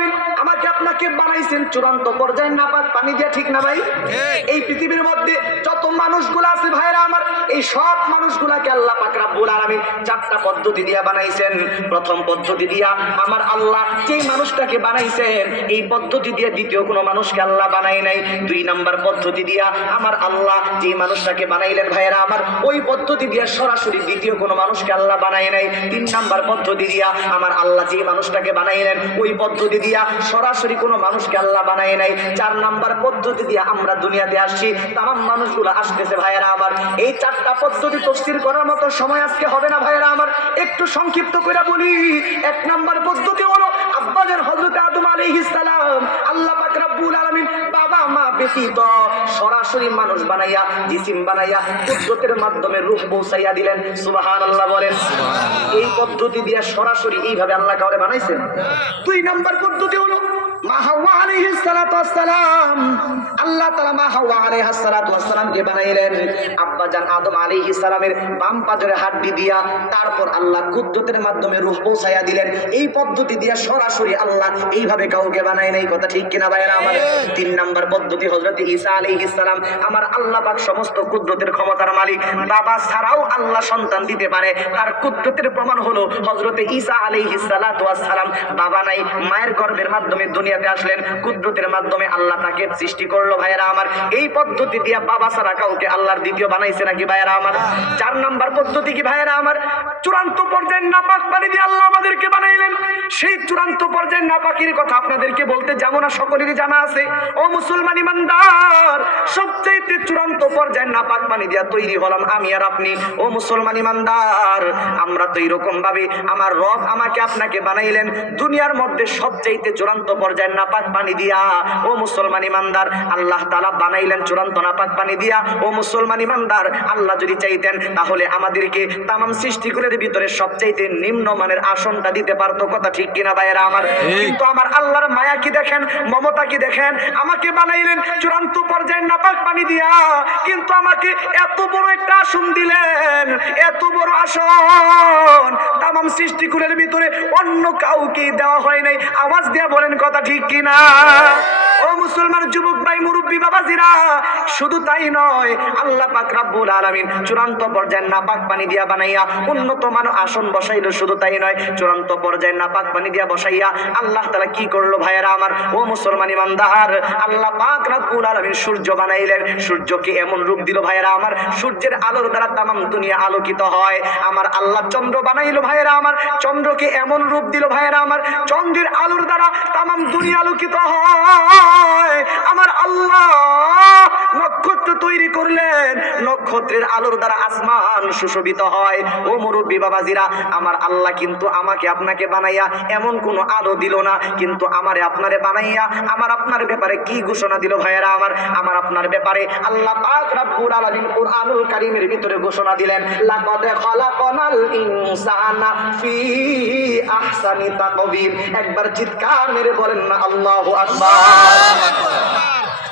আলামিন আমাকে আপনাকে বানাইছেন চূড়ান্ত পর্যায়ে নাপাক পানি দিয়া ঠিক না ভাই? এই পৃথিবীর মধ্যে যত মানুষগুলো আছে ভাইরা আমার এই সব মানুষগুলাকে আল্লাহ পাক রাব্বুল আলামিন চারটা পদ্ধতি দিয়া বানাইছেন। প্রথম পদ্ধতি দিয়া আমার আল্লাহ যেই মানুষটাকে বানাইছেন এই পদ্ধতি দিয়ে দ্বিতীয় কোনো মানুষকে আল্লাহ বানাই নাই। দুই নাম্বার পদ্ধতি দিয়া আমার আল্লাহ যেই মানুষটাকে বানাইলেন ভাইরা আমার ওই পদ্ধতি দিয়া সরাসরি দ্বিতীয় কোনো মানুষকে আল্লাহ বানাই নাই। তিন নাম্বার পদ্ধতি দিয়া আমার আল্লাহ যেই মানুষটাকে বানাইলেন ওই পদ্ধতি দিয়া সরাসরি কোনো মানুষকে আল্লাহ বানাই নাই। চার নাম্বার পদ্ধতি দিয়ে আমরা দুনিয়াতে আসছি। তাম মানুষগুলো আসতেছে, ভাইয়েরা আমার, এই চারটা পদ্ধতি তফসির করার মতো সময় আজকে হবে না, ভাইয়েরা আমার। একটু সংক্ষিপ্ত করে বলি, এক নাম্বার পদ্ধতি হলো আব্বাদের হজরত আদম আলাইহিস সালাম, আল্লাহ পাক রব্বুল আলামিন বাবা মা ব্যতীত সরাসরি মানুষ বানাইয়া, জিসিম বানাইয়া, কুদরতের মাধ্যমে রূপ পৌঁছাইয়া দিলেন। সুবহানাল্লাহ বলেন। এই পদ্ধতি দিয়ে সরাসরি এইভাবে আল্লাহ কাউরে বানাইছেন? দুই নাম্বার পদ্ধতি হলো এইভাবে কাউকে নাই। কথা ঠিক কিনা তিন নাম্বার পদ্ধতি হযরত ঈসা আলাইহিস সালাম। আমার আল্লাহ পাক সমস্ত কুদরতের ক্ষমতার মালিক। বাবা ছাড়াও আল্লাহ সন্তান দিতে পারে। তার কুদরতের প্রমাণ হলো হযরত ঈসা আলাইহিস সালাতু ওয়াস সালাম বাবা নাই, মায়ের গর্ভের মাধ্যমে দুনিয়াতে আসলেন, কুদরতের মাধ্যমে আল্লাহ তাকে সৃষ্টি করল। ভাইয়েরা আমার, এই পদ্ধতি দিয়া বাবা ছাড়া কাউকে আল্লাহর দ্বিতীয় বানাইছে নাকি ভাইয়েরা আমার? চার নাম্বার পদ্ধতি কি ভাইয়েরা আমার? চূড়ান্ত পর্যায়ে নাপাক পানি দিয়ে আল্লাহ আমাদেরকে বানাইলেন। সেই চূড়ান্ত পর্যায়ের নাপাকির কথা আপনাদেরকে বলতে যেমন না, সকলেরই জানা আছে। ও মুসলমান ইমানদার, সবচাইতে চূড়ান্ত পর্যায়ের নাপাক পানি দিয়া তৈরি হলাম আমি আর আপনি। ও মুসলমান ইমানদার, আমরা তো এরকম ভাবে আমার রব আমাকে আপনাকে বানাইলেন, দুনিয়ার মধ্যে সবচাইতে চূড়ান্ত পর্যায়ের নাপাক পানি দিয়া। ও মুসলমান ইমানদার, আল্লাহ তালা বানাইলেন চূড়ান্ত নাপাক পানি দিয়া। ও মুসলমান ইমানদার, আল্লাহ যদি চাইতেন তাহলে আমাদেরকে তামাম সৃষ্টিকুলের ভিতরে সবচাইতে নিম্ন মানের আসনটা দিতে পারতো, কথা ঠিক কিনা ভাইয়েরা আমার? কিন্তু আমার আল্লাহর মায়া কি দেখেন? মমতা কি দেখেন? আমাকে বানাইলেন চূড়ান্ত পর্যায়ে নাপাক পানি দিয়া। কিন্তু আমাকে এত বড় একটা আসন দিলেন এত বড় আসন। তামাম সৃষ্টিকুলের ভিতরে অন্য কাউকে দেওয়া হয় নাই। আওয়াজ দেওয়া বলেন কথা ঠিক কিনা? ও মুসলমান যুবক ভাই, মুরব্বী, বাবাজিরা, শুধু তাই নয়, আল্লাহ পাক রাব্বুল আলামিন চূড়ান্ত পর্যায়ের নাপাক পানি দিয়া বানাইয়া উন্নত মান আসন বসাইলো, শুধু তাই নয়, চূড়ান্ত পর্যায়ের নাপাক পানি দিয়া বসাইয়া আল্লাহ তাআলা কি করল ভাইয়েরা আমার? ও মুসলমান ইমানদার, আল্লাহ পাক রাব্বুল আলামিন সূর্য বানাইলেন। সূর্যকে এমন রূপ দিল ভাইয়েরা আমার, সূর্যের আলোর দ্বারা তামাম দুনিয়া আলোকিত হয়। আমার আল্লাহ চন্দ্র বানাইলো ভাইয়েরা আমার, চন্দ্রকে এমন রূপ দিল ভাইয়েরা আমার, চন্দ্রের আলোর দ্বারা তামাম দুনিয়া আলোকিত হয়। আমার আল্লাহ নক্ষত্র তৈরি করলেন। নক্ষত্রের আলোর দ্বারা আসমান সুশোভিত হয়। ও মুরব্বী বাবাজিরা, আমার আল্লাহ কিন্তু আমাকে আপনাকে বানাইয়া এমন কোন আলো দিল না। কিন্তু আমারে আপনারে বানাইয়া আমার আপনার ব্যাপারে কি ঘোষণা দিল ভাইয়েরা আমার? আমার আপনার ব্যাপারে আল্লাহ পাক রব্বুল আলামিন কুরআনুল কারীমের ভিতরে ঘোষণা দিলেন, লাকাদ খালাকনাল ইনসানা ফি আহসানি তাকবীর। একবার চিৎকার মেরে বলেন না, আল্লাহু আকবার।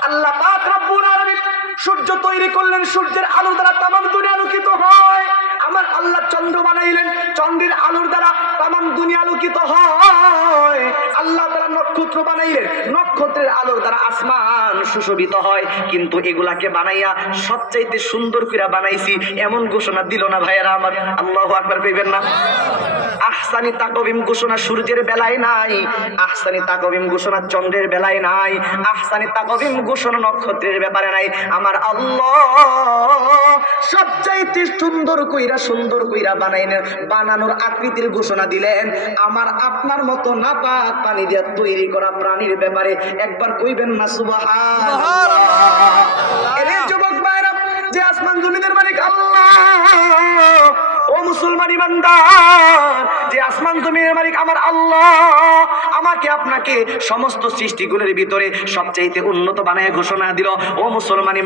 আল্লাহ পাক রব্বুল আলামিন সূর্য তৈরি করলেন, সূর্যের আলো দ্বারা তামাম দুনিয়া আলোকিত হয়। আমার আল্লাহ চন্দ্র বানাইলেন, চন্দ্রের আলোর দ্বারা তামাম দুনিয়া আলোকিত হয়। নক্ষত্র বানাইলেন নক্ষত্রের আলোর দ্বারা আসমান সুশোভিত হয়। কিন্তু এগুলাকে বানাইয়া সবচাইতে সুন্দর করে বানাইছি, এমন ঘোষণা দিল না ভাইয়েরা আমার। আল্লাহ আকবার কইবেন না। আহসানি তাকবিম ঘোষণা সূর্যের বেলায় নাই, আহসানি তাকবিম ঘোষণা চন্দ্রের বেলায় নাই, আহসানি তাকবিম ঘোষণা নক্ষত্রের ব্যাপারে নাই। আমার আল্লাহ সবচাইতে সুন্দর কইরা সুন্দর কইরা বানাইলেন বানানোর আকৃতির ঘোষণা দিলেন। আমার আপনার মতো না পাক পানি দিয়ে তৈরি করা প্রাণীর ব্যাপারে একবার কইবেন না যুবক ভাইরা যে আসমান জমিনের মালিক আল্লাহ। ও মুসলমান ইমানদার যে আসমান জমিনের মালিক আমার আল্লাহ। আমাকে আপনাকে সমস্ত সৃষ্টিগুলোর ভিতরে সবচাইতে উন্নত বানায় ঘোষণা দিল ও মুসলমান